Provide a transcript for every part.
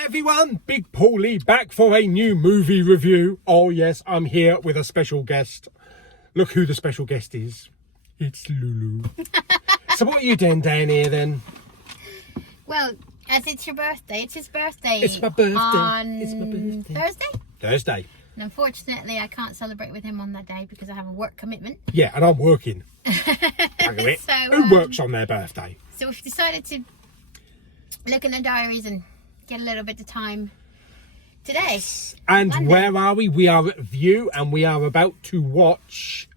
Hi everyone, Big Pauly back for a new movie review. Oh yes, I'm here with a special guest. Look who the special guest is. It's Lulu. So what are you doing down here then? Well, as it's your birthday, it's his birthday. It's my birthday. On It's my birthday. Thursday? Thursday. And unfortunately, I can't celebrate with him on that day because I have a work commitment. Yeah, and I'm working. So, who works on their birthday? So we've decided to look in the diaries and get a little bit of time today. And Monday. where are we? We are at View and we are about to watch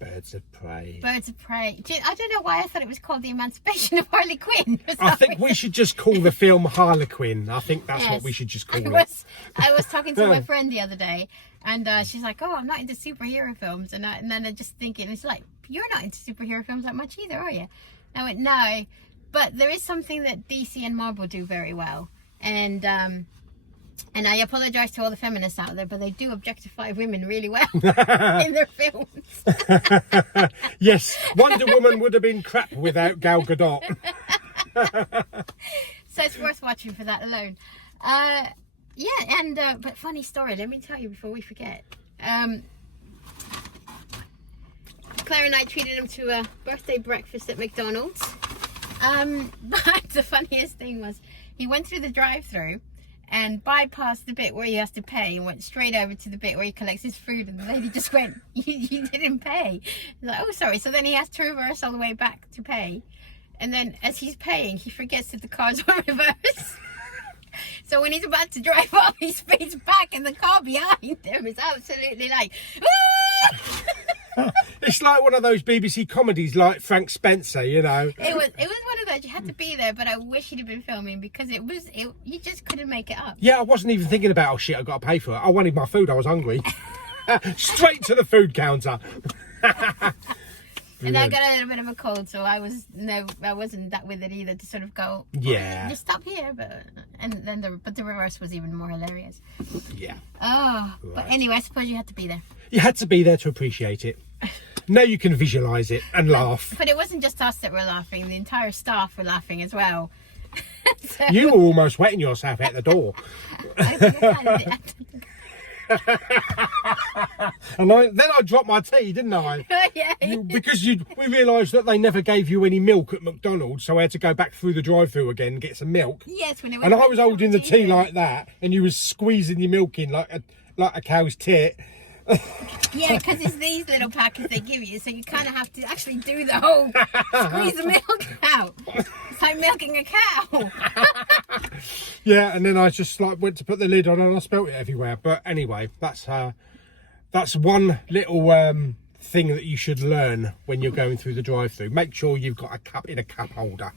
Birds of Prey. Birds of Prey. I don't know why I thought it was called The Emancipation of Harley Quinn. I think we should just call the film Harley Quinn. I think that's what we should just call it. I was talking to my friend the other day and she's like, oh, I'm not into superhero films. And then I'm just thinking, it's like, you're not into superhero films that much either, are you? And I went, no. But there is something that DC and Marvel do very well. And I apologise to all the feminists out there, but they do objectify women really well in their films. Yes, Wonder Woman would have been crap without Gal Gadot. So it's worth watching for that alone. But funny story, let me tell you before we forget. Claire and I treated him to a birthday breakfast at McDonald's. But the funniest thing was he went through the drive-thru and bypassed the bit where he has to pay and went straight over to the bit where he collects his food, and the lady just went, you didn't pay. He's like, oh sorry. So then he has to reverse all the way back to pay, and then as he's paying he forgets that the car's on reverse. So when he's about to drive off, he speeds back and the car behind him is absolutely like, It's like one of those BBC comedies like Frank Spencer, you know. It was one of those, you had to be there, but I wish he'd have been filming because you just couldn't make it up. Yeah, I wasn't even thinking about, oh shit, I've got to pay for it. I wanted my food, I was hungry. Straight to the food counter. And I got a little bit of a cold, so I wasn't that with it either to sort of go, yeah, just stop here. But the reverse was even more hilarious. Yeah. Oh, right. But anyway, I suppose you had to be there. You had to be there to appreciate it. Now you can visualise it and laugh. But it wasn't just us that were laughing; the entire staff were laughing as well. So, You were almost wetting yourself out the door. I think I kind of did. And then I dropped my tea, didn't I? Yeah. Because we realised that they never gave you any milk at McDonald's, so I had to go back through the drive-thru again and get some milk. Yes, when it was. And I was holding the tea like that, and you was squeezing your milk in like a cow's tit. Yeah, because it's these little packets they give you, so you kind of have to actually do the whole squeeze the milk out. It's like milking a cow. Yeah, and then I just like went to put the lid on and I spilt it everywhere. But anyway, that's one little thing that you should learn when you're going through the drive-thru. Make sure you've got a cup in a cup holder.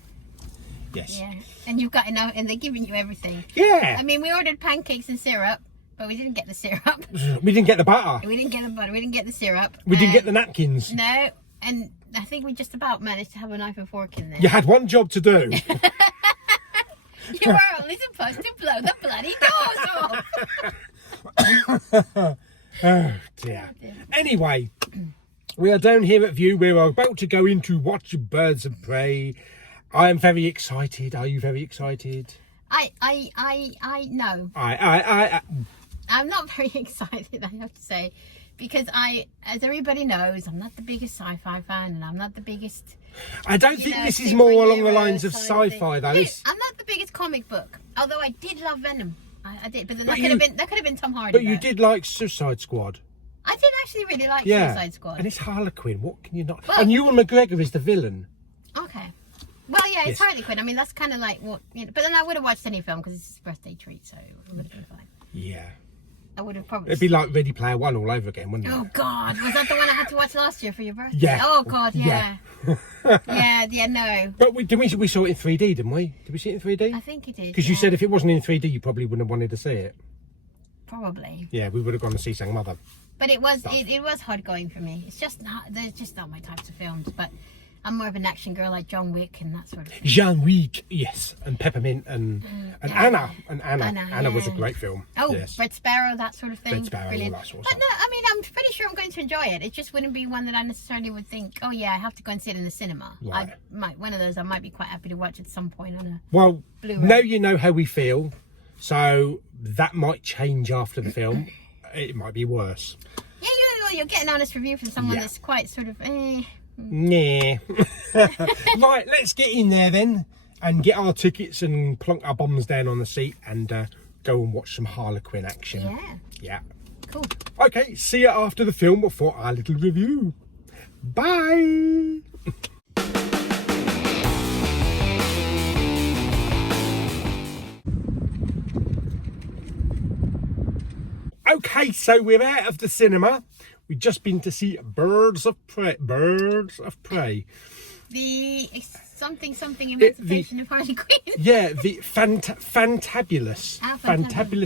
Yes. Yeah, and you've got enough, and they're giving you everything. Yeah. I mean, we ordered pancakes and syrup, but we didn't get the syrup. We didn't get the butter. We didn't get the butter. We didn't get the syrup. We didn't get the napkins. No, and I think we just about managed to have a knife and fork in there. You had one job to do. You were only supposed to blow the bloody doors off. Oh dear. Anyway, we are down here at View. We're about to go in to watch Birds of Prey. I am very excited. Are you very excited? No. I'm not very excited, I have to say, because as everybody knows, I'm not the biggest sci-fi fan, and I'm not the biggest. I don't think this is more along the lines of sci-fi though. I'm not the biggest comic book, although I did love Venom. I did, but then that could have been Tom Hardy. But you did like Suicide Squad. I did actually really like Suicide Squad. And it's Harley Quinn. What can you not? Well, and Ewan McGregor is the villain. Okay. Well, yeah, it's Yes. Harley Quinn. I mean, that's kind of like what. But then I would have watched any film because it's his birthday treat, so it would have been fine. Yeah. I would have probably. It'd be like Ready Player One all over again, wouldn't it? Oh God, was that the one I had to watch last year for your birthday? Yeah. Oh God, yeah. No. But we saw it in 3D, didn't we? Did we see it in 3D? I think it did. Because you said if it wasn't in 3D, you probably wouldn't have wanted to see it. Probably. Yeah, we would have gone to see Sang Mother. But it was hard going for me. It's just not. They're just not my types of films. But I'm more of an action girl like John Wick and that sort of thing. Jean Wick, yes, and Peppermint and Anna. Anna was a great film. Oh, yes. Red Sparrow, that sort of thing. Red Sparrow, Brilliant. all that sort of But stuff. no, I mean, I'm pretty sure I'm going to enjoy it. It just wouldn't be one that I necessarily would think, oh yeah, I have to go and see it in the cinema. Right. One of those I might be quite happy to watch at some point on a Well, Blu-ray. now you know how we feel. So that might change after the film. It might be worse. Yeah, you're getting an honest review from someone that's quite sort of, Nah. Right, let's get in there then and get our tickets and plonk our bombs down on the seat and go and watch some Harley Quinn action. Yeah. Cool. Okay, see you after the film for our little review. Bye. Okay, so we're out of the cinema. We've just been to see Birds of Prey. The something emancipation of Harley Quinn. Yeah, the fantabulous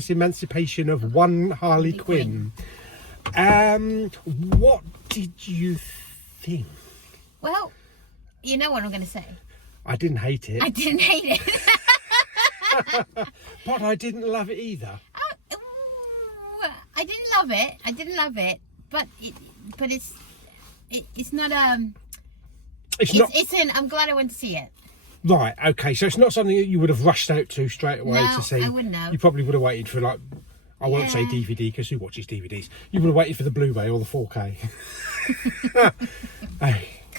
emancipation of one Harley Quinn. What did you think? Well, you know what I'm going to say. I didn't hate it. I didn't hate it. But I didn't love it either. I didn't love it. But it's not I'm glad I went to see it. Right, okay, so it's not something that you would have rushed out to straight away to see. I wouldn't have. You probably would have waited for, like, I won't say DVD because who watches DVDs? You would have waited for the Blu-ray or the 4K.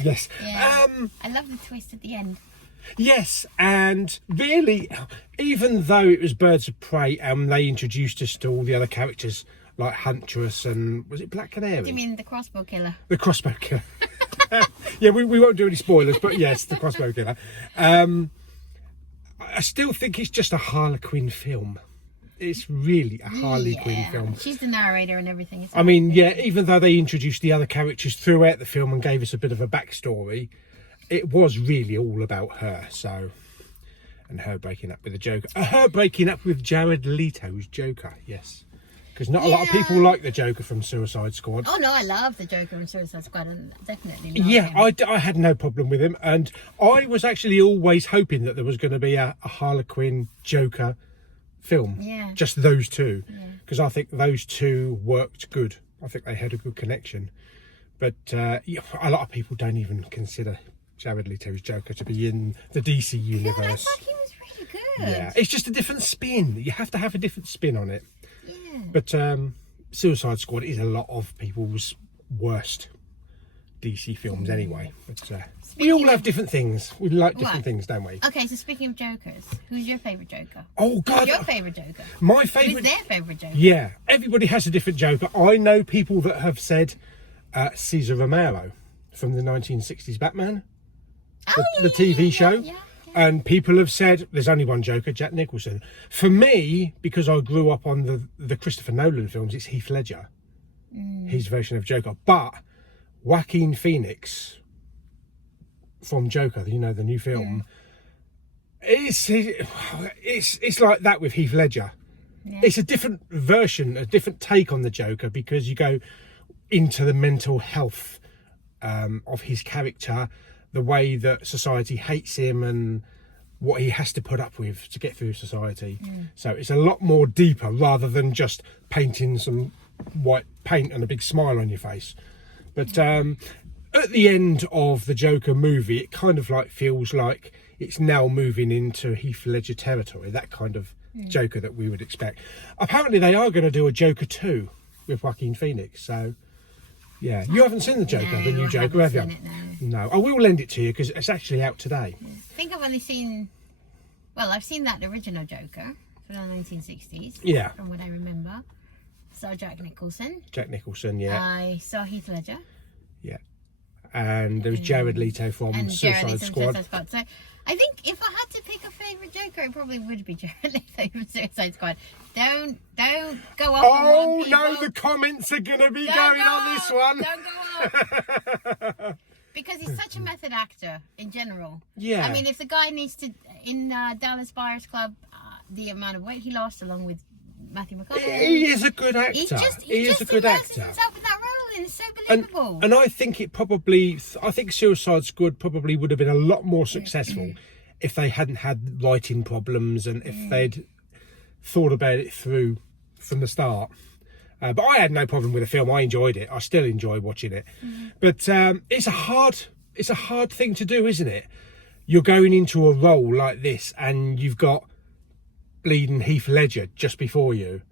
Yes. Yeah. I love the twist at the end. Yes, and really, even though it was Birds of Prey and they introduced us to all the other characters like Huntress and was it Black Canary? Do you mean the crossbow killer? The crossbow killer. Yeah, we won't do any spoilers, but yes, the crossbow killer. I still think it's just a Harley Quinn film. It's really a Harley Quinn film. She's the narrator and everything. I mean, yeah, even though they introduced the other characters throughout the film and gave us a bit of a backstory, it was really all about her. So, and her breaking up with the Joker. Her breaking up with Jared Leto's Joker, yes. Because not a lot of people like the Joker from Suicide Squad. Oh no, I love the Joker from Suicide Squad, and definitely love him. I had no problem with him, and I was actually always hoping that there was going to be a Harley Quinn Joker film. Yeah. Just those two, because I think those two worked good. I think they had a good connection. But a lot of people don't even consider Jared Leto's Joker to be in the DC universe. Yeah, I thought he was really good. Yeah, it's just a different spin. You have to have a different spin on it. Yeah. But Suicide Squad is a lot of people's worst DC films anyway. But we all have different things. We like different things, don't we? Okay, so speaking of Jokers, who's your favourite Joker? Oh, God. Who's your favourite Joker? My favourite... Who's their favourite Joker? Yeah, everybody has a different Joker. I know people that have said Cesar Romero from the 1960s Batman. The TV show. Yeah. And people have said there's only one Joker, Jack Nicholson. For me, because I grew up on the Christopher Nolan films, it's Heath Ledger, his version of Joker. But Joaquin Phoenix from Joker, you know, the new film, it's like that with Heath Ledger. Yeah. It's a different version, a different take on the Joker, because you go into the mental health of his character, the way that society hates him and what he has to put up with to get through society. So it's a lot more deeper rather than just painting some white paint and a big smile on your face. But at the end of the Joker movie, it kind of like feels like it's now moving into Heath Ledger territory, that kind of Joker that we would expect. Apparently they are going to do a Joker 2 with Joaquin Phoenix, so... Yeah, you haven't seen the Joker, the new Joker, have you? No, I will lend it to you because it's actually out today. I think I've only seen, well, I've seen that original Joker from the 1960s. Yeah. From what I remember. Saw Jack Nicholson. Jack Nicholson, yeah. I saw Heath Ledger. Yeah. And there was Jared Leto from Suicide Squad. So I think if I had to pick a favourite Joker, it probably would be Jared Leto from Suicide Squad. Don't go off on one, people. No, the comments are going to be going on this one. Don't go off. Because he's such a method actor in general. Yeah. I mean, if the guy needs to, in Dallas Buyers Club, the amount of weight he lost along with Matthew McConaughey. He is a good actor. He is a good actor. Himself in that role, and it's so believable. And I think I think Suicide Squad probably would have been a lot more successful if they hadn't had writing problems and if they'd thought about it through from the start. But I had no problem with the film. I enjoyed it. I still enjoy watching it. But it's a hard thing to do, isn't it? You're going into a role like this and you've got bleeding Heath Ledger just before you.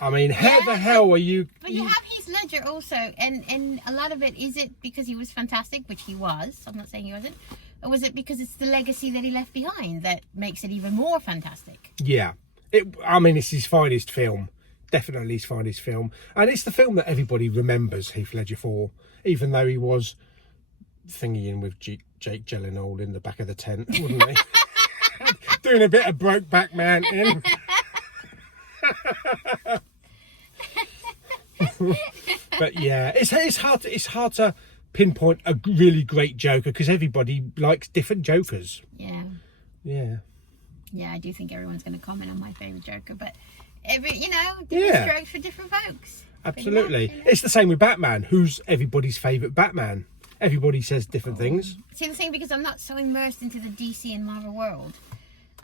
I mean, how the hell are you? But you have Heath Ledger also, and a lot of it, is it because he was fantastic, which he was, I'm not saying he wasn't, or was it because it's the legacy that he left behind that makes it even more fantastic? Yeah. I mean, it's his finest film. Definitely his finest film. And it's the film that everybody remembers Heath Ledger for, even though he was thingying with Jake Gyllenhaal in the back of the tent, wasn't he? Doing a bit of Brokeback Mountain. But yeah, it's hard to pinpoint a really great Joker because everybody likes different Jokers. Yeah. Yeah. Yeah, I do think everyone's going to comment on my favourite Joker, but different strokes for different folks. Absolutely. Much, It's the same with Batman. Who's everybody's favourite Batman? Everybody says different things. See, the thing, because I'm not so immersed into the DC and Marvel world,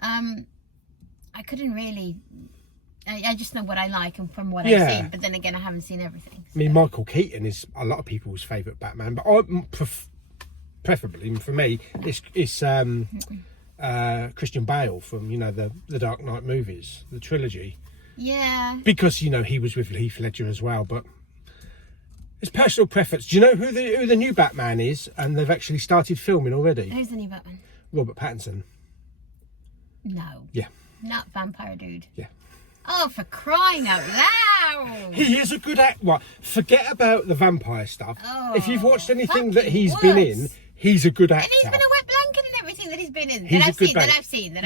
I couldn't really... I just know what I like and from what I've seen, but then again, I haven't seen everything. So. I mean, Michael Keaton is a lot of people's favourite Batman, but preferably for me, it's Christian Bale from the Dark Knight movies, the trilogy. Yeah. Because he was with Heath Ledger as well, but it's personal preference. Do you know who the new Batman is? And they've actually started filming already. Who's the new Batman? Robert Pattinson. No. Yeah. Not vampire dude. Yeah. Oh, for crying out loud! He is a good actor. Well, forget about the vampire stuff. Oh, if you've watched anything that he's been in, he's a good actor. And he's been a wet blanket in everything that he's been in. He's that I've seen.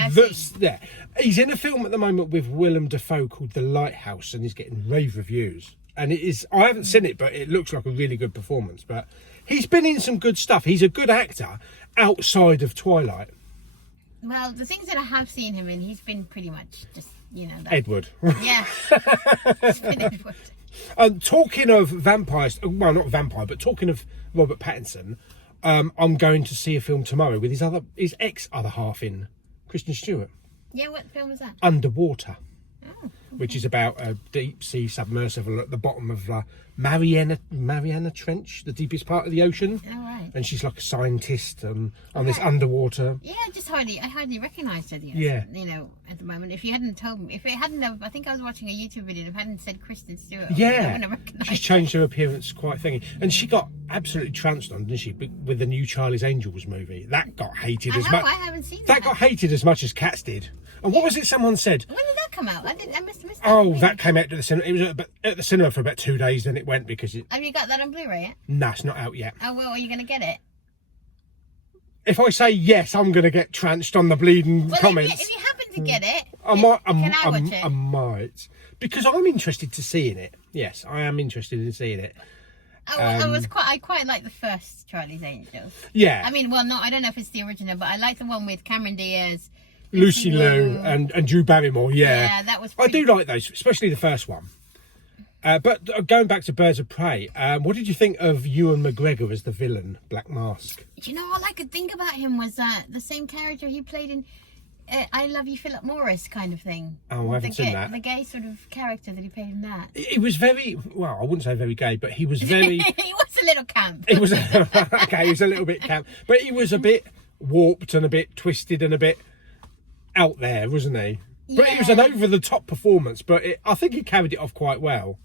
Yeah. He's in a film at the moment with Willem Dafoe called The Lighthouse, and he's getting rave reviews. And it is, I haven't seen it, but it looks like a really good performance. But he's been in some good stuff. He's a good actor outside of Twilight. Well, the things that I have seen him in, he's been pretty much just, Edward. Yeah. He's been Edward. Talking of vampires, well, not vampire, but talking of Robert Pattinson, I'm going to see a film tomorrow with his other half in, Kristen Stewart. Yeah, what film was that? Underwater. Oh. Which is about a deep sea submersible at the bottom of Mariana Trench, the deepest part of the ocean. Oh, right. And she's like a scientist on this underwater. Yeah, I hardly recognised her. Yeah. At the moment, if you hadn't told me, if it hadn't, I think I was watching a YouTube video. If it hadn't said Kristen Stewart, I wouldn't have recognised. She's changed her appearance quite thingy, and she got absolutely trounced on, didn't she? With the new Charlie's Angels movie, that got hated as much. I haven't seen that. That got hated as much as Cats did. And what was it someone said? When did that come out? I must have missed that. Oh, that came out at the cinema. It was at the cinema for about 2 days, then it went because it... Have you got that on Blu-ray yet? Nah, it's not out yet. Oh, well, are you going to get it? If I say yes, I'm going to get tranched on the bleeding comments. If you happen to get it, can I watch it? I might. Because I'm interested to seeing it. Yes, I am interested in seeing it. I quite like the first Charlie's Angels. Yeah. I mean, well, no, I don't know if it's the original, but I like the one with Cameron Diaz, Lucy Liu and Drew Barrymore, yeah, that was. I do like those, especially the first one. But going back to Birds of Prey, what did you think of Ewan McGregor as the villain, Black Mask? All I could think about him was the same character he played in I Love You, Philip Morris kind of thing. Oh, I haven't seen that. The gay sort of character that he played in that. He was very, well, I wouldn't say very gay, but he was very... He was a little camp. He was, okay, he was a little bit camp. But he was a bit warped and a bit twisted and a bit out there, wasn't he? But it was an over-the-top performance, but I think he carried it off quite well.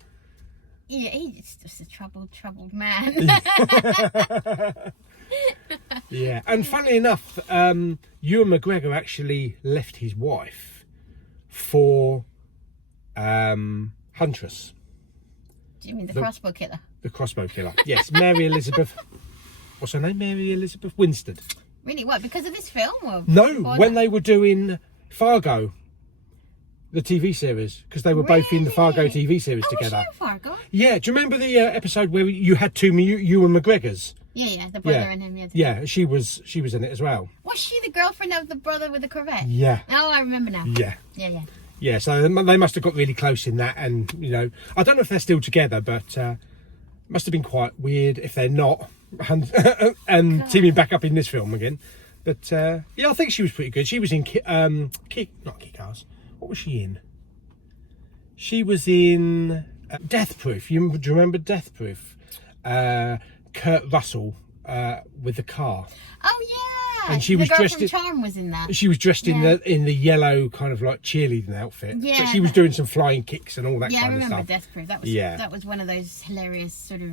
Yeah, he's just a troubled man. Yeah, and funnily enough, Ewan McGregor actually left his wife for Huntress. Do you mean the crossbow killer? The crossbow killer, yes. Mary Elizabeth, what's her name? Mary Elizabeth Winstead. Really? What, because of this film? Or no, when they were doing Fargo, the TV series, because they were both in the Fargo TV series together. Was she in Fargo? Yeah, do you remember the episode where you had two Ewan McGregors? Yeah, the brother and him. Yeah, she was in it as well. Was she the girlfriend of the brother with the Corvette? Yeah. Oh, I remember now. Yeah. Yeah. Yeah, so they must have got really close in that, and I don't know if they're still together, but must have been quite weird if they're not, and teaming back up in this film again. But yeah, I think she was pretty good. She was in not Kick-Ass. What was she in? She was in Death Proof. Do you remember Death Proof? Kurt Russell with the car. Oh and she was the girl dressed from in, Charm was in that. she was dressed in the yellow kind of like cheerleading outfit. Yeah, but she was doing some flying kicks and all that Yeah, I kind of remember stuff. Death Proof. That was one of those hilarious sort of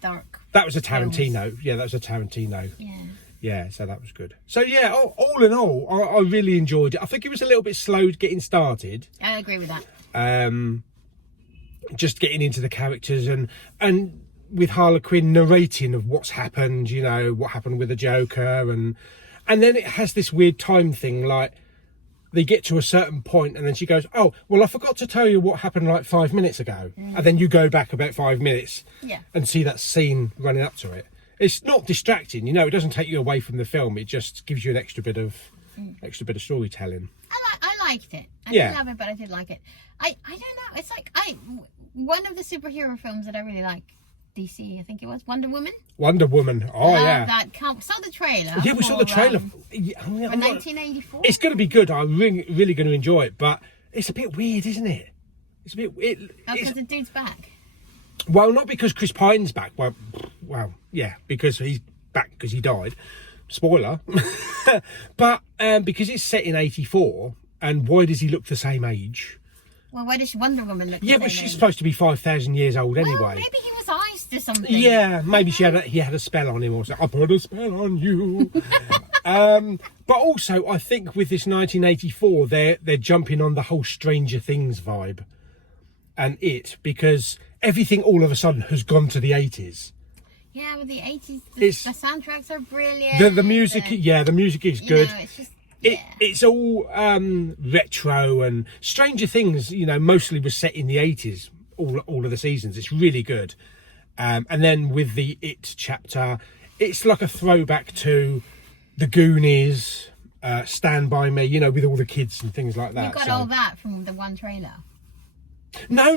dark. That was a Tarantino. films. Yeah, that was a Tarantino. Yeah. Yeah, so that was good. So yeah, all in all, I really enjoyed it. I think it was a little bit slow getting started. I agree with that. Just getting into the characters and with Harley Quinn narrating of what's happened, you know, what happened with the Joker, and then it has this weird time thing, like they get to a certain point and then she goes, oh, well, I forgot to tell you what happened like 5 minutes ago. And then you go back about 5 minutes and see that scene running up to it. It's not distracting, you know, it doesn't take you away from the film. It just gives you an extra bit of storytelling. I liked it. I Yeah. didn't love it, but I did like it. I don't know. It's like one of the superhero films that I really like. DC, I think it was Wonder Woman. Wonder Woman. Oh, yeah. That saw the trailer. Yeah, we saw the trailer. For For 1984. It's going to be good. I'm really going to enjoy it, but it's a bit weird, isn't it? It's a bit weird. Because the dude's back. Well, not because Chris Pine's back. Well, yeah, because he's back because he died. Spoiler. But because it's set in 84, and why does he look the same age? Well, why does Wonder Woman look? Yeah, but she's supposed to be 5,000 years old anyway. Well, maybe he was iced or something. Yeah, maybe he had a spell on him or something. I put a spell on you. But also, I think with this 1984, they're jumping on the whole Stranger Things vibe, and because everything all of a sudden has gone to the 80s. Yeah, with the 80s, the soundtracks are brilliant. The music, the music is good. You know, it's just. It's all retro, and Stranger Things, you know, mostly was set in the 80s, all of the seasons. It's really good. And then with the It chapter, it's like a throwback to the Goonies, Stand By Me, you know, with all the kids and things like that. You got all that from the one trailer. No.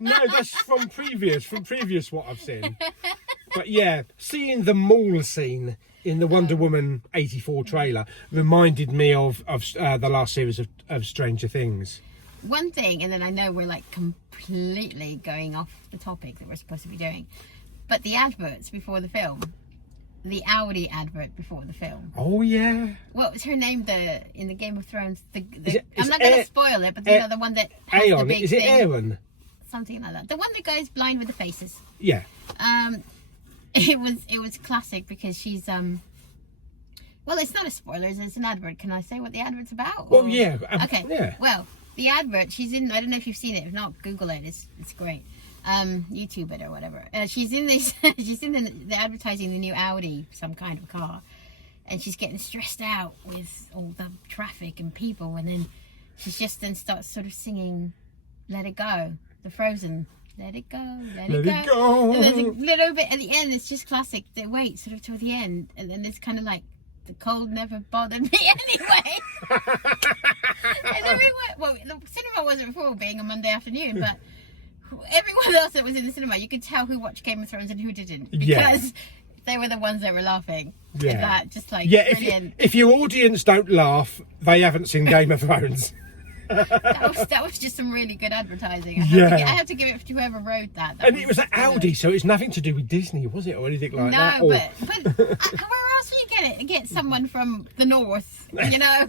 No, that's from previous what I've seen. But yeah, seeing the mall scene in the Wonder Woman 84 trailer reminded me of the last series of Stranger Things. One thing, and then I know we're like completely going off the topic that we're supposed to be doing, but the adverts before the film, the Audi advert before the film. Oh yeah. What was her name? In the Game of Thrones. I'm not going to spoil it, but the one that has Aeon. the big Is it thing. Aaron? Something like that. The one that goes blind with the faces. Yeah. It was classic because she's well, it's not a spoiler, it's an advert. Can I say what the advert's about? Well, yeah. Okay. Yeah. Well, the advert, she's in, I don't know if you've seen it. If not, Google it. It's great. YouTube it or whatever. She's in this she's in the advertising the new Audi, some kind of car. And she's getting stressed out with all the traffic and people, and then she just then starts sort of singing Let It Go, the Frozen. Let it go, let it go. And there's a little bit at the end, it's just classic. They wait sort of to the end, and then it's kind of like, the cold never bothered me anyway. And everyone, well, the cinema wasn't full being a Monday afternoon, but everyone else that was in the cinema, you could tell who watched Game of Thrones and who didn't, because they were the ones that were laughing. Yeah. At that, just like, brilliant. If your audience don't laugh, they haven't seen Game of Thrones. That was just some really good advertising. I have to give it to whoever wrote that. And it was at Audi, so it's nothing to do with Disney, was it, or anything like that? No, but where else will you get it? Get someone from the north, you know?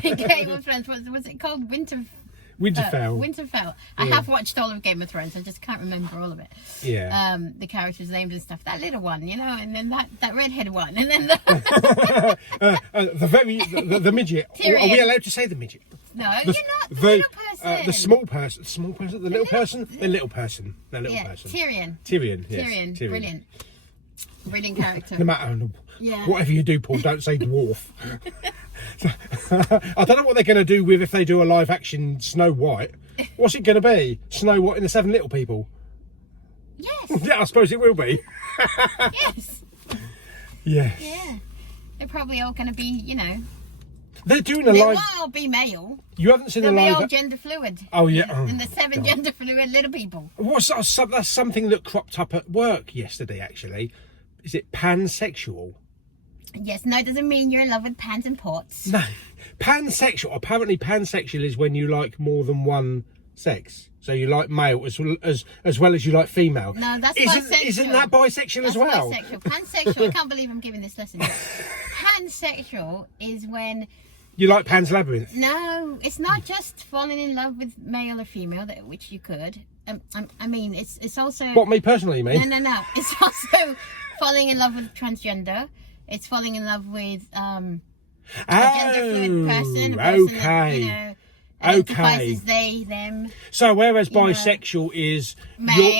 Game of Thrones, was it called Winterfell? Winterfell. I have watched all of Game of Thrones. I just can't remember all of it. Yeah. The characters' names and stuff. That little one, you know, and then that redhead one, and then the midget. Tyrion. Are we allowed to say the midget? No, you're not. The little person. The small person. The little person. Tyrion. Yes. Tyrion. Brilliant character. No matter whatever you do, Paul, don't say dwarf. I don't know what they're going to do if they do a live action Snow White. What's it going to be? Snow White and the Seven Little People? Yes. Yeah, I suppose it will be. Yes. Yes. Yeah. They're probably all going to be, you know. They're doing a They live. will all be male. You haven't seen They'll the be live. all gender fluid. Oh yeah. Oh, and the seven gender fluid little people. That's something that cropped up at work yesterday. Actually, is it pansexual? Yes. No, it doesn't mean you're in love with pans and pots. No, pansexual. Apparently, pansexual is when you like more than one sex. So you like male as well as you like female. No, that's isn't, bisexual. Isn't that bisexual as well? Bisexual. Pansexual. I can't believe I'm giving this lesson. Pansexual is when you like Pan's Labyrinth. No, it's not just falling in love with male or female, which you could. I mean, it's also. What, me personally, you mean? No. It's also falling in love with transgender. It's falling in love with a gender fluid person. A person that, you know, identifies as they, them. So whereas bisexual is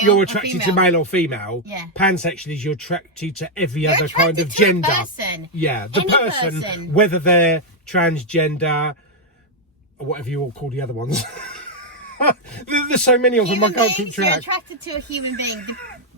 you're attracted to male or female, pansexual is you're attracted to every other kind of gender. Person. Yeah, the person, whether they're transgender or whatever you all call the other ones. There's so many of them, I can't keep track. You're attracted to a human being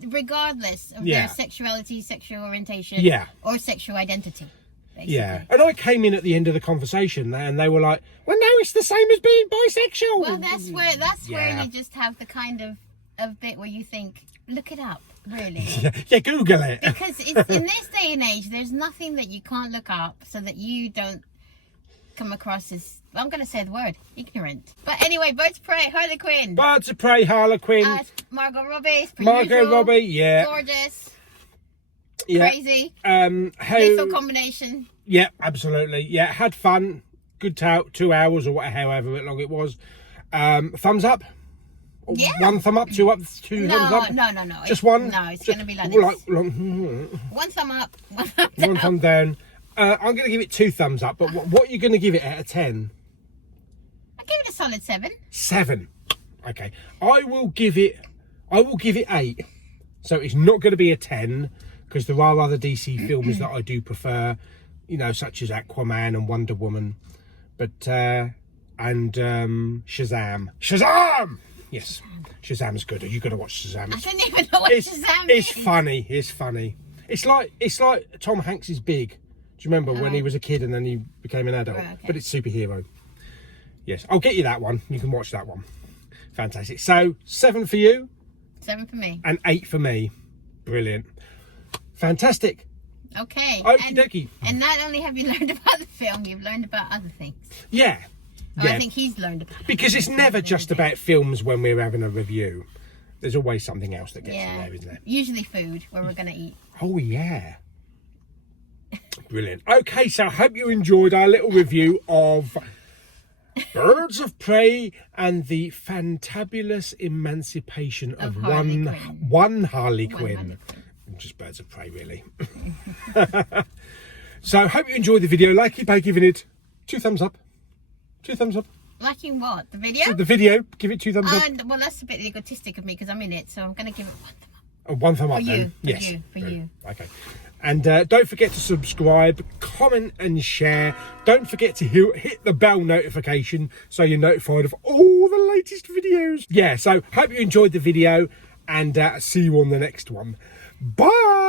regardless of their sexuality, sexual orientation, or sexual identity. Basically. Yeah, and I came in at the end of the conversation and they were like, well, no, it's the same as being bisexual. Well, that's where you just have the kind of bit where you think, look it up, really. Yeah, Google it. Because it's, in this day and age, there's nothing that you can't look up so that you don't come across as, well, I'm going to say the word, ignorant. But anyway, Birds of Prey, Harley Quinn. Birds of Prey, Harley Quinn. Margot Robbie. Margot Robbie, yeah. Gorgeous. Yeah. Crazy. Lethal combination. Yeah, absolutely. Yeah, had fun. Good 2 hours or however long it was. Thumbs up? Yeah. One thumb up, two thumbs up? No. Just one? No, it's going to be like this. One thumb up, one thumb down. One thumb down. I'm going to give it 2 thumbs up, but what are you going to give it out of 10? I'll give it a solid 7. 7. Okay. I will give it 8. So it's not going to be a 10 because there are other DC films that I do prefer, you know, such as Aquaman and Wonder Woman, but and Shazam. Yes, Shazam's good. You got to watch Shazam. I don't even know what Shazam is. It's funny. It's like Tom Hanks's Big. Do you remember when he was a kid and then he became an adult? Right, okay. But it's superhero. Yes, I'll get you that one. You can watch that one. Fantastic. So 7 for you. 7 for me. And 8 for me. Brilliant. Fantastic. Okay. Okie dokie. And not only have you learned about the film, you've learned about other things. Yeah. I think he's learned about it. Because it's never just about films when we're having a review. There's always something else that gets in there, isn't there? Usually food, where we're going to eat. Oh, yeah. Brilliant. Okay, so I hope you enjoyed our little review of Birds of Prey and the fantabulous emancipation of one Harley Quinn. Just Birds of Prey, really. So I hope you enjoyed the video. Like it by giving it 2 thumbs up. 2 thumbs up. Liking what? The video? The video. Give it 2 thumbs up. Well, that's a bit egotistic of me because I'm in it, so I'm going to give it 1 thumb up. Oh, 1 thumb up, then. Yes. For you. Okay. And don't forget to subscribe, comment and share. Don't forget to hit the bell notification so you're notified of all the latest videos. Yeah, so hope you enjoyed the video and see you on the next one. Bye!